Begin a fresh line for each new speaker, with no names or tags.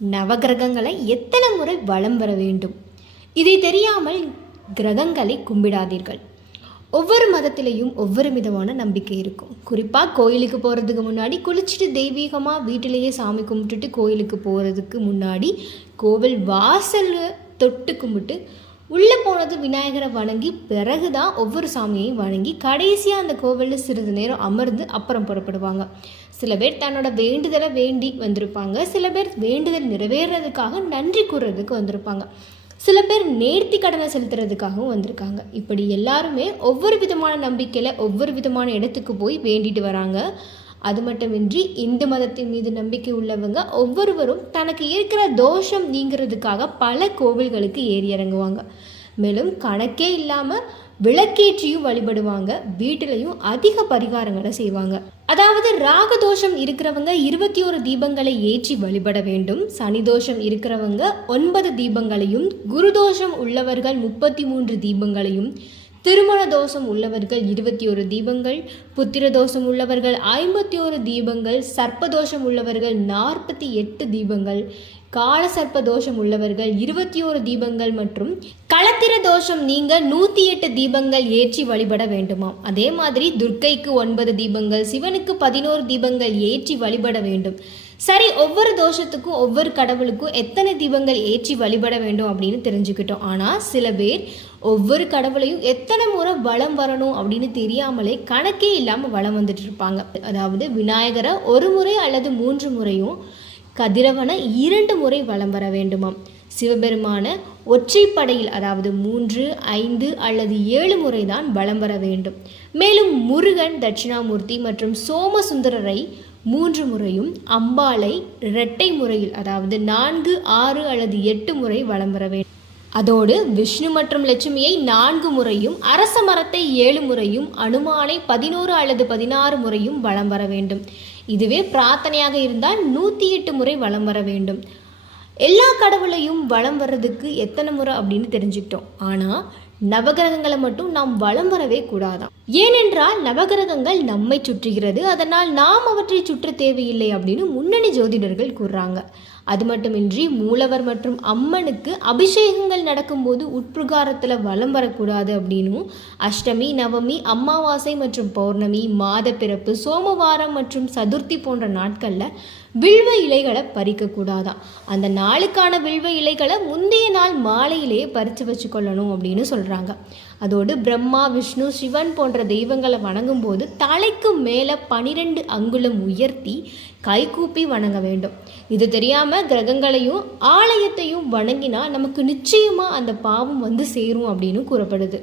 நவகிரகங்களை எத்தனை முறை வலம் வர வேண்டும்? இதை தெரியாமல் கிரகங்களை கும்பிடாதீர்கள். ஒவ்வொரு மதத்திலையும் ஒவ்வொரு விதமான நம்பிக்கை இருக்கும். குறிப்பாக கோயிலுக்கு போகிறதுக்கு முன்னாடி குளிச்சுட்டு தெய்வீகமாக வீட்டிலேயே சாமி கும்பிட்டுட்டு கோயிலுக்கு போகிறதுக்கு முன்னாடி கோவில் வாசலில் தொட்டு கும்பிட்டு உள்ளே போனது விநாயகரை வணங்கி பிறகு தான் ஒவ்வொரு சாமியையும் வணங்கி கடைசியாக அந்த கோவிலில் சிறிது நேரம் அமர்ந்து அப்புறம் புறப்படுவாங்க. சில பேர் தன்னோட வேண்டுதலை வேண்டி வந்திருப்பாங்க. சில பேர் வேண்டுதல் நிறைவேறதுக்காக நன்றி கூறுறதுக்கு வந்திருப்பாங்க. சில பேர் நேர்த்தி கடனை செலுத்துறதுக்காகவும் வந்திருக்காங்க. இப்படி எல்லாருமே ஒவ்வொரு விதமான நம்பிக்கையில் ஒவ்வொரு விதமான இடத்துக்கு போய் வேண்டிட்டு வராங்க. அது மட்டுமின்றி இந்து மதத்தின் மீது நம்பிக்கை உள்ளவங்க ஒவ்வொருவரும் தனக்கு இருக்கிற தோஷம் நீங்கிறதுக்காக பல கோவில்களுக்கு ஏறி இறங்குவாங்க. மேலும் கணக்கே இல்லாமல் விளக்கேற்றியும் வழிபடுவாங்க. வீட்டிலையும் அதிக பரிகாரங்களை செய்வாங்க. அதாவது ராக தோஷம் இருக்கிறவங்க இருபத்தி ஒரு தீபங்களை ஏற்றி வழிபட வேண்டும். சனி தோஷம் இருக்கிறவங்க ஒன்பது தீபங்களையும் குரு தோஷம் உள்ளவர்கள் முப்பத்தி மூன்று தீபங்களையும் திருமண தோஷம் உள்ளவர்கள் இருபத்தி ஒரு தீபங்கள் புத்திர தோஷம் உள்ளவர்கள் ஐம்பத்தி ஒரு தீபங்கள் சர்ப்ப தோஷம் உள்ளவர்கள் நாற்பத்தி எட்டு தீபங்கள். கால சர்ப்ப தோஷம் உள்ளவர்கள் இருபத்தி ஓரு தீபங்கள் மற்றும் களத்திர தோஷம் நீங்க நூற்றி எட்டு தீபங்கள் ஏற்றி வழிபட வேண்டுமாம். அதே மாதிரி துர்க்கைக்கு ஒன்பது தீபங்கள் சிவனுக்கு பதினோரு தீபங்கள் ஏற்றி வழிபட வேண்டும். சரி ஒவ்வொரு தோஷத்துக்கும் ஒவ்வொரு கடவுளுக்கும் எத்தனை தீபங்கள் ஏற்றி வழிபட வேண்டும் அப்படின்னு தெரிஞ்சுக்கிட்டோம். ஆனால் சில பேர் ஒவ்வொரு கடவுளையும் எத்தனை முறை வளம் வரணும் அப்படின்னு தெரியாமலே கணக்கே இல்லாமல் வளம் வந்துட்டு இருப்பாங்க. அதாவது விநாயகரை ஒரு முறை அல்லது மூன்று முறையும் கதிரவனை இரண்டு முறை வலம் வர வேண்டுமாம். சிவபெருமான ஒற்றைப்படையில் அதாவது மூன்று ஐந்து அல்லது ஏழு முறை தான் வலம் வர வேண்டும். மேலும் முருகன் தட்சிணாமூர்த்தி மற்றும் சோமசுந்தரரை மூன்று முறையும் அம்பாளை இரட்டை முறையில் அதாவது நான்கு ஆறு அல்லது எட்டு முறை வலம் வர வேண்டும். அதோடு விஷ்ணு மற்றும் லட்சுமியை நான்கு முறையும் அரச மரத்தை ஏழு முறையும் அனுமானை பதினோரு அல்லது பதினாறு முறையும் வலம் வர வேண்டும். இதுவே பிரார்த்தனையாக இருந்தால் நூற்றி எட்டு முறை வலம் வர வேண்டும். எல்லா கடவுளையும் வலம் வர்றதுக்கு எத்தனை முறை அப்படின்னு தெரிஞ்சுக்கிட்டோம். ஆனால் நவகிரகங்களை மட்டும் நாம் வலம் வரவே கூடாதாம். ஏனென்றால் நவகிரகங்கள் நம்மை சுற்றுகிறது. அதனால் நாம் அவற்றை சுற்ற தேவையில்லை அப்படின்னு முன்னணி ஜோதிடர்கள் கூறுறாங்க. அது மட்டுமின்றி மூலவர் மற்றும் அம்மனுக்கு அபிஷேகங்கள் நடக்கும்போது உட்பிரகாரத்தில் வலம் வரக்கூடாது அப்படின்னும். அஷ்டமி நவமி அமாவாசை மற்றும் பௌர்ணமி மாத பிறப்பு சோமவாரம் மற்றும் சதுர்த்தி போன்ற நாட்களில் வில்வ இலைகளை பறிக்கக்கூடாதாம் அந்த நாளுக்கான வில்வ இலைகளை முந்தைய நாள் மாலையிலேயே பறித்து வச்சுக்கொள்ளணும் அப்படின்னு சொல்கிறாங்க அதோடு பிரம்மா விஷ்ணு சிவன் போன்ற தெய்வங்களை வணங்கும் போது தலைக்கு மேலே பனிரெண்டு அங்குலம் உயர்த்தி கைகூப்பி வணங்க வேண்டும். இது தெரியாமல் கிரகங்களையும் ஆலயத்தையும் வணங்கினா நமக்கு நிச்சயமாக அந்த பாவம் வந்து சேரும் அப்படின்னு கூறப்படுது.